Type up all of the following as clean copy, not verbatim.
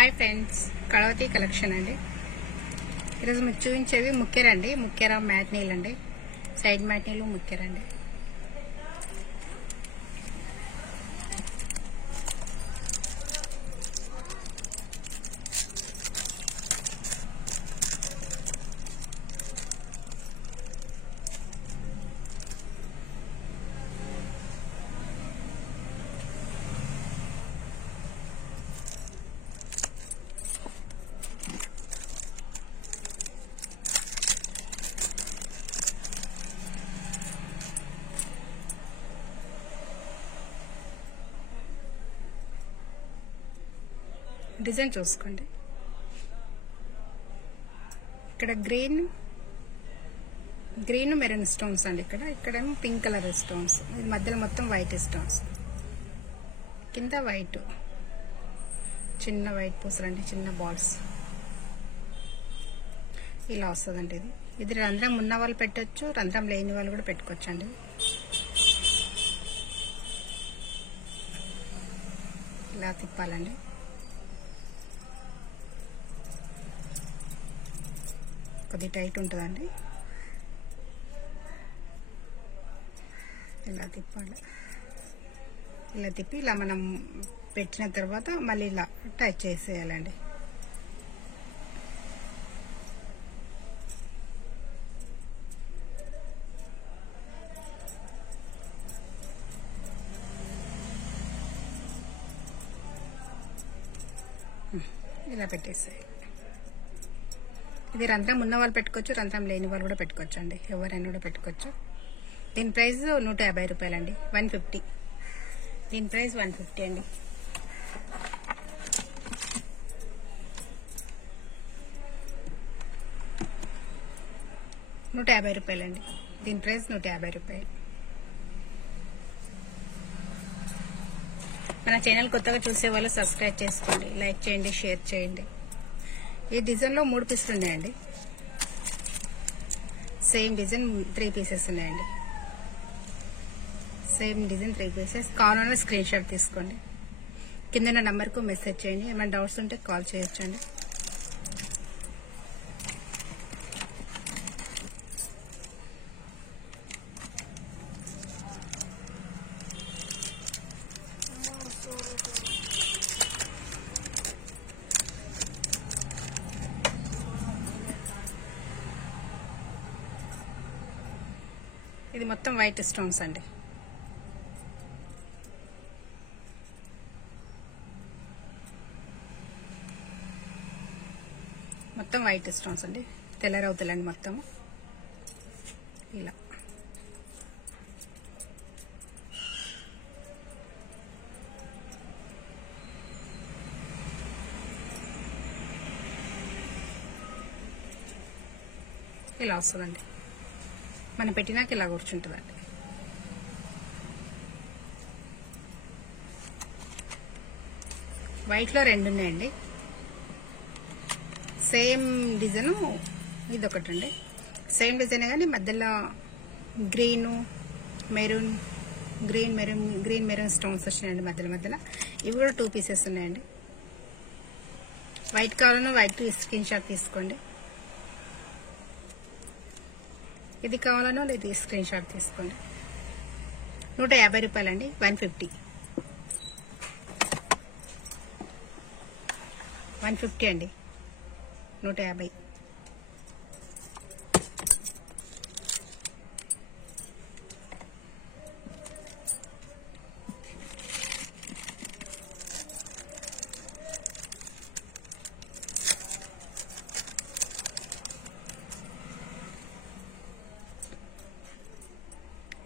Hi friends, Kalavathi collection అండి. ఈరోజు మీకు చూపించేవి ముక్కెరండి. ముక్కెర మ్యాట్ నీళ్ళు అండి. సైడ్ మ్యాట్ నీళ్ళు ముక్కెరండి. డిజైన్ చూసుకోండి. ఇక్కడ గ్రీన్ మెరూన్ స్టోన్స్ అండి. ఇక్కడేమో పింక్ కలర్ స్టోన్స్, ఇది మధ్యలో మొత్తం వైట్ స్టోన్స్, కింద వైట్, చిన్న వైట్ పూసలండి, చిన్న బాల్స్ ఇలా వస్తుందండి. ఇది రంధ్రం ఉన్న వాళ్ళు పెట్టచ్చు, రంధ్రం లేని వాళ్ళు కూడా పెట్టుకోవచ్చు అండి. ఇలా తిప్పాలండి. కొద్దిగా టైట్ ఉంటుందండి. ఇలా తిప్పాలి. ఇలా తిప్పి ఇలా మనం పెట్టిన తర్వాత మళ్ళీ ఇలా టచ్ చేసేయాలండి. ఇలా పెట్టేసేయాలి. ఇది రంధ్రం ఉన్న వాళ్ళు పెట్టుకోవచ్చు, రంధ్రం లేని వాళ్ళు కూడా పెట్టుకోవచ్చు అండి. ఎవరైనా కూడా పెట్టుకోవచ్చు. దీని ప్రైస్ 150 రూపాయలండి. 150. దీని ప్రైస్ 150 అండి. రూపాయలండి. దీని ప్రైస్ 150 రూపాయలు. మన ఛానల్ కొత్తగా చూసే వాళ్ళు సబ్స్క్రైబ్ చేసుకోండి, లైక్ చేయండి, షేర్ చేయండి. ఈ డిజైన్ లో 3 పీసులు ఉన్నాయండి. సేమ్ డిజైన్ 3 పీసెస్ ఉన్నాయండి. Same design 3 pieces. కావాలన్నా స్క్రీన్ షాట్ తీసుకోండి. కింద నంబర్ కు మెసేజ్ చేయండి. ఏమైనా డౌట్స్ ఉంటే కాల్ చేయొచ్చండి. ఇది మొత్తం వైట్ స్టోన్స్ అండి. మొత్తం వైట్ స్టోన్స్ అండి. తెల్లరవుతాయండి మొత్తం. ఇలా ఇలా వస్తుందండి. మనం పెట్టినాక ఇలా కూర్చుంటుందండి. వైట్ లో 2 ఉన్నాయండి. సేమ్ డిజైన్ ఇది ఒకటి అండి. సేమ్ డిజైన్ కానీ మధ్యలో గ్రీన్ మెరూన్ స్టోన్స్ వచ్చినాయండి మధ్యలో. ఇవి కూడా 2 పీసెస్ ఉన్నాయండి. వైట్ కావాలన్నా వైట్ స్క్రీన్ షాట్ తీసుకోండి. ఇది కావాలనో ఇది స్క్రీన్ షాట్ తీసుకోండి. 150 రూపాయలండి. 150 అండి. 150.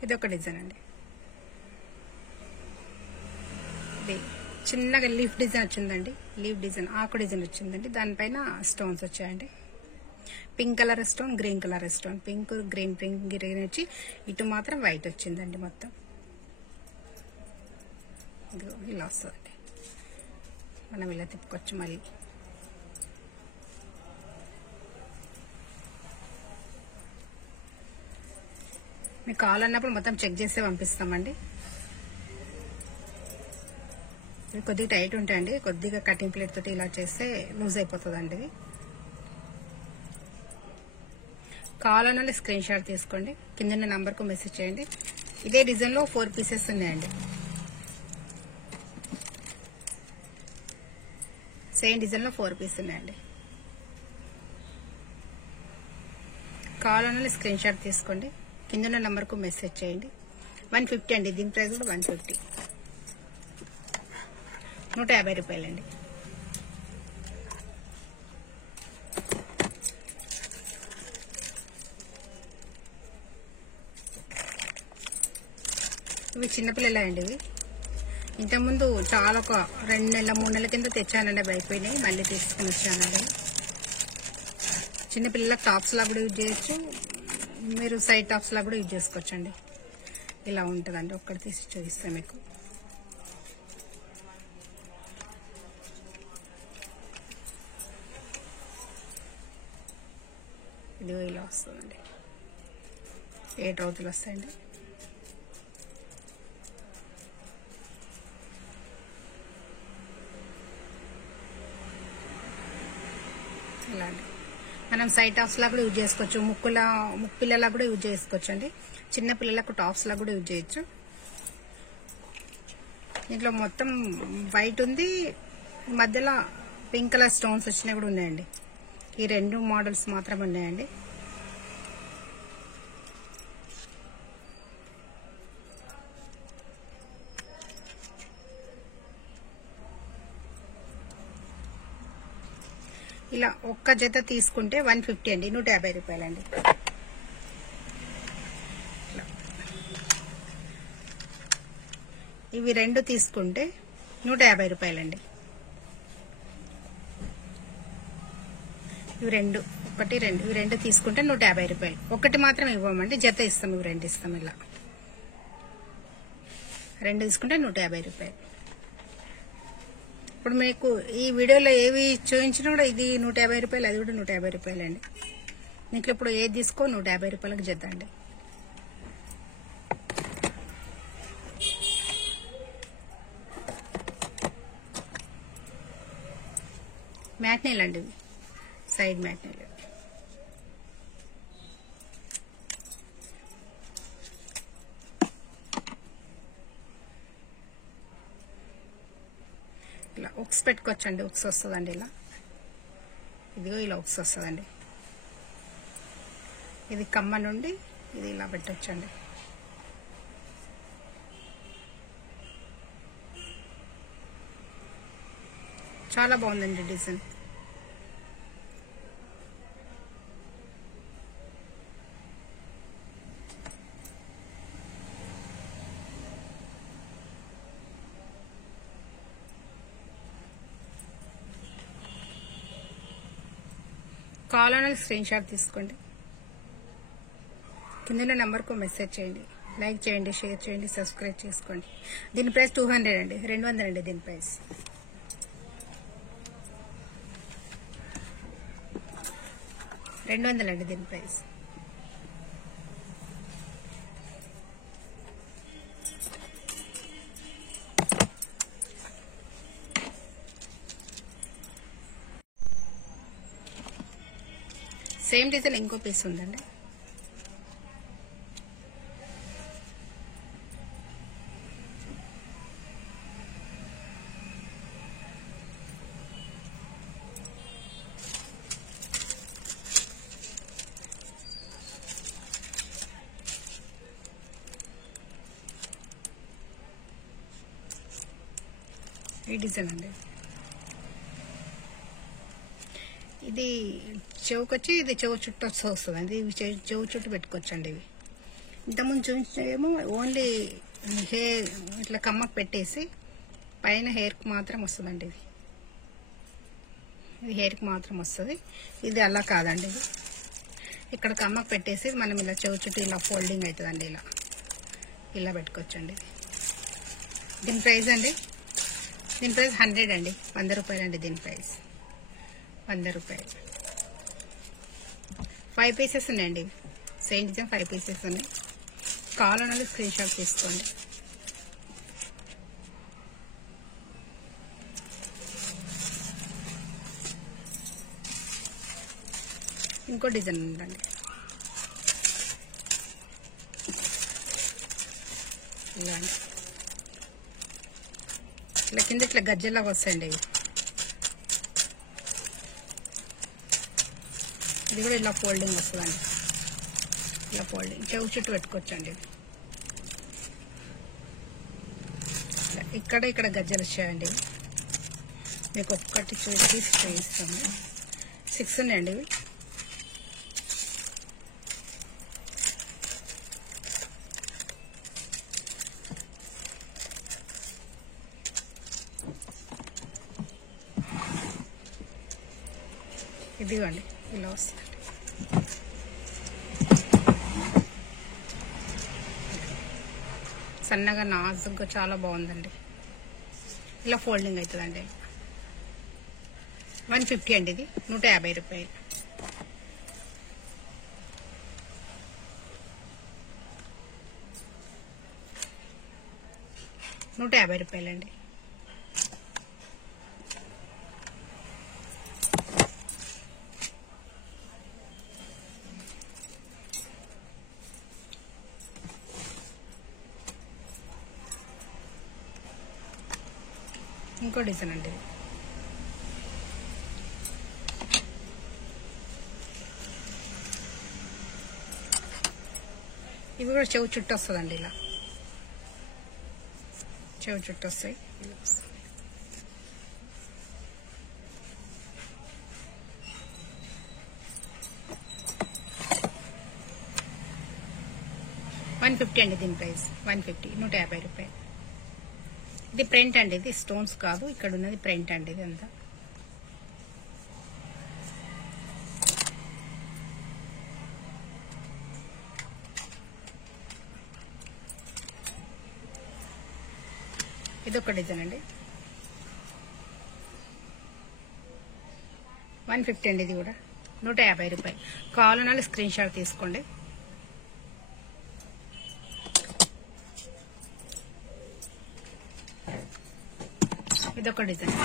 ఇది ఒక డిజైన్ అండి. ఇది చిన్నగా లీఫ్ డిజైన్ వచ్చిందండి. లీఫ్ డిజైన్, ఆకు డిజైన్ వచ్చిందండి. దానిపైన స్టోన్స్ వచ్చాయండి. Pink colour stone, green colour stone, pink green వచ్చి ఇటు మాత్రం వైట్ వచ్చిందండి మొత్తం. ఇలా వస్తుందండి. మనం ఇలా తిప్పుకోవచ్చు. మళ్ళీ మీకు కావాలన్నప్పుడు మొత్తం చెక్ చేసి పంపిస్తామండి. ఇది కొద్దిగా టైట్ ఉంటాయండి, కొద్దిగా కటింగ్ ప్లేట్ తోటి ఇలా చేస్తే లూజ్ అయిపోతుందండి. ఇది కావాలన్నా స్క్రీన్ షాట్ తీసుకోండి, కింద నంబర్కు మెసేజ్ చేయండి. ఇదే డిజైన్లో 4 పీసెస్ ఉన్నాయండి. సేమ్ డిజైన్లో 4 పీస్ ఉన్నాయండి. కావాలన్నా స్క్రీన్ షాట్ తీసుకోండి, కింద నంబర్కు మెసేజ్ చేయండి. 150 అండి, దీని ప్రైస్ కూడా 150, 150 రూపాయలండి. ఇవి చిన్నపిల్లలే అండి. ఇవి ఇంతకుముందు చాలా ఒక 2 నెలల 3 నెలల కింద తెచ్చానండి, అవి అయిపోయినాయి, మళ్ళీ తీసుకుని వచ్చానండి. చిన్నపిల్లలకు టాప్స్ లా కూడా యూజ్ చేయొచ్చు, మీరు సైడ్ టాప్స్ లా కూడా యూజ్ చేసుకోవచ్చండి. ఇలా ఉంటుందండి, ఒక్కటి తీసి చూపిస్తాను మీకు. ఇది ఇలా వస్తుందండి, 8 రౌతులు వస్తాయండి. ఇలా అండి, మనం సైడ్ టాప్స్ లా కూడా యూజ్ చేసుకోవచ్చు, ముక్పిల్లలా కూడా యూజ్ చేసుకోవచ్చు అండి. చిన్న పిల్లలకు టాప్స్ లా కూడా యూజ్ చేయొచ్చు. దీంట్లో మొత్తం వైట్ ఉంది, మధ్యలో పింక్ కలర్ స్టోన్స్ వచ్చినవి కూడా ఉన్నాయండి. ఈ 2 మోడల్స్ మాత్రమే ఉన్నాయండి. ఇలా ఒక్క జత తీసుకుంటే 150 అండి, 150 రూపాయలండి. ఇవి 2 తీసుకుంటే 150 రూపాయలండి. ఇవి 2, 1, 2, ఇవి 2 తీసుకుంటే 150 రూపాయలు. ఒకటి మాత్రం ఇవ్వమండి, జత ఇస్తాం, ఇవి 2 ఇస్తాం. ఇలా 2 తీసుకుంటే 150 రూపాయలు. ఇప్పుడు మీకు ఈ వీడియోలో ఏవి చూపించినా కూడా ఇది 150 రూపాయలు, అది కూడా 150 రూపాయలండి. మీకు ఇప్పుడు ఏది తీసుకో 150 రూపాయలకు జత అండి. మ్యాట్నీలు అండి, ఇవి సైడ్ మ్యాట్నీలు. ఇలా ఉక్స్ పెట్టుకోవచ్చండి, ఉక్స్ వస్తుందండి. ఇలా ఇదిగో ఇలా ఉక్స్ వస్తుందండి. ఇది కమ్మ నుండి ఇది ఇలా పెట్టొచ్చండి. చాలా బాగుందండి డిజైన్. కావాలన్నా స్క్రీన్ షాట్ తీసుకోండి, కింద నెంబర్కు మెసేజ్ చేయండి, లైక్ చేయండి, షేర్ చేయండి, సబ్స్క్రైబ్ చేసుకోండి. దీని ప్రైస్ 200 అండి, 200 అండి దీని ప్రైస్. $200 దీని ప్రైస్. సేమ్ డిజైన్ ఇంకో పీస్ ఉందండి. ఈ డిజైన్ అండి, ఇది చెవుకొచ్చి ఇది చెవు చుట్టూ వస్తుందండి. ఇవి చెవు చుట్టూ పెట్టుకోవచ్చండి. ఇవి ఇంతకుముందు చూపించేమో ఓన్లీ హెయిర్ ఇట్లా కమ్మకు పెట్టేసి పైన హెయిర్కి మాత్రం వస్తుందండి. ఇది హెయిర్కి మాత్రం వస్తుంది. ఇది అలా కాదండి, ఇది ఇక్కడ కమ్మకు పెట్టేసి మనం ఇలా చెవు చుట్టూ ఇలా ఫోల్డింగ్ అవుతుందండి. ఇలా పెట్టుకోవచ్చండి. దీని ప్రైస్ అండి, దీని ప్రైస్ 100 అండి, 100 రూపాయలండి. దీని ప్రైస్ 100 రూపాయలు. 5 పీసెస్ ఉన్నాయండి, సేమ్ డిజైన్ 5 పీసెస్ ఉన్నాయి. కావాలన్నది స్క్రీన్ షాట్ తీసుకోండి. ఇంకో డిజైన్ ఉందండి. ఇలా ఇట్లా కింద ఇట్లా గజ్జల్లాగా వస్తాయండి ఇవి. ఇది కూడా ఇలా ఫోల్డింగ్ వస్తుందండి. ఇలా ఫోల్డింగ్ చెవు చుట్టూ పెట్టుకోవచ్చండి. ఇక్కడ గజ్జలు వచ్చాయండి. మీకు ఒక్కటి చూసి చూపిస్తాము. 6 ఉన్నాయండి ఇవి. ఇదిగోండి ఇలా వస్తుంది. సన్నగా నాజుగా చాలా బాగుందండి. ఇలా ఫోల్డింగ్ అవుతుందండి. 150 అండి. ఇది 150 రూపాయలు. రూపాయలండి. ఇంకో డిజైన్ అండి. ఇవి కూడా చెవు చుట్టూ వస్తుందండి. ఇలా చెవు చుట్టూ వస్తాయి. ఇలా వస్తుంది. $150 అండి. దీని ప్రైస్ 150, 150 రూపాయలు. ఇది ప్రింట్ అండి. ఇది స్టోన్స్ కాదు, ఇక్కడ ఉన్నది ప్రింట్ అండి. ఇది అంతా ఇదొక డిజైన్ అండి. 150 అండి. ఇది కూడా 150 రూపాయలు. కావాలన్నా స్క్రీన్ షాట్ తీసుకోండి. ఇదొక డిజైన్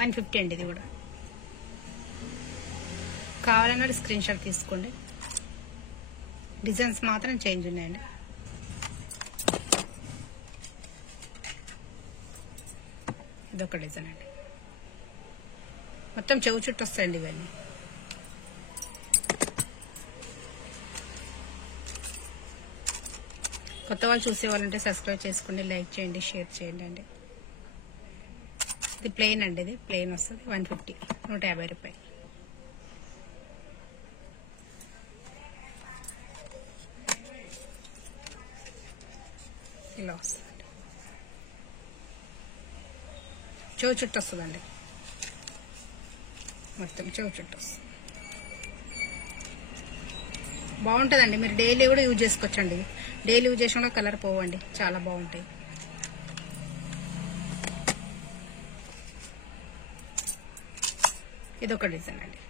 150 అండి. ఇది కూడా కావాలన్నా స్క్రీన్ షాట్ తీసుకోండి. డిజైన్స్ మాత్రం చేంజ్ ఉన్నాయండి. ఇదొక డిజైన్ అండి. మొత్తం చెవు చుట్టూ వస్తాయండి ఇవన్నీ. కొత్త వాళ్ళు చూసేవాళ్ళంటే సబ్స్క్రైబ్ చేసుకోండి, లైక్ చేయండి, షేర్ చేయండి అండి. ఇది ప్లెయిన్ అండి. ఇది ప్లెయిన్ వస్తుంది. 150, 150 రూపాయలు. ఇలా వస్తుందండి. చెవు చుట్టూ వస్తుందండి. మొత్తం చెవు చుట్టూ వస్తుంది. బాగుంటుందండి. మీరు డైలీ కూడా యూజ్ చేసుకోవచ్చండి. డైలీ యూజ్ చేసిన కూడా కలర్ పోవండి. చాలా బాగుంటాయి. ఇదొక డిజైన్ అండి.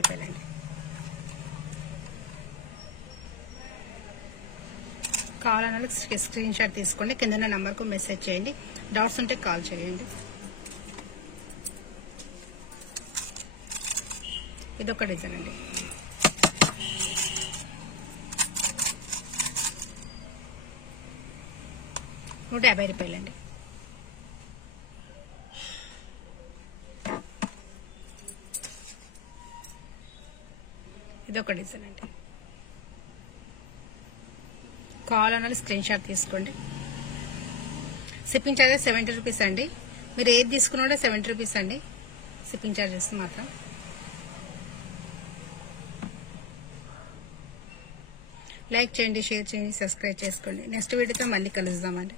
రూపాయలండి. కావాలన్నా స్క్రీన్ షాట్ తీసుకోండి. కింద నంబర్కు మెసేజ్ చేయండి. డౌట్స్ ఉంటే కాల్ చేయండి. ఇదొక డిజైన్ అండి. రూపాయలండి. ఇదొక డిజైన్ అండి. కావాలన్నా స్క్రీన్ షాట్ తీసుకోండి. షిప్పింగ్ ఛార్జెస్ 70 రూపీస్ అండి. మీరు ఏది తీసుకున్నా 70 రూపీస్ అండి షిప్పింగ్ ఛార్జెస్ మాత్రం. లైక్ చేయండి, షేర్ చేయండి, సబ్స్క్రైబ్ చేసుకోండి. నెక్స్ట్ వీడియోతో మళ్ళీ కలుద్దామండి.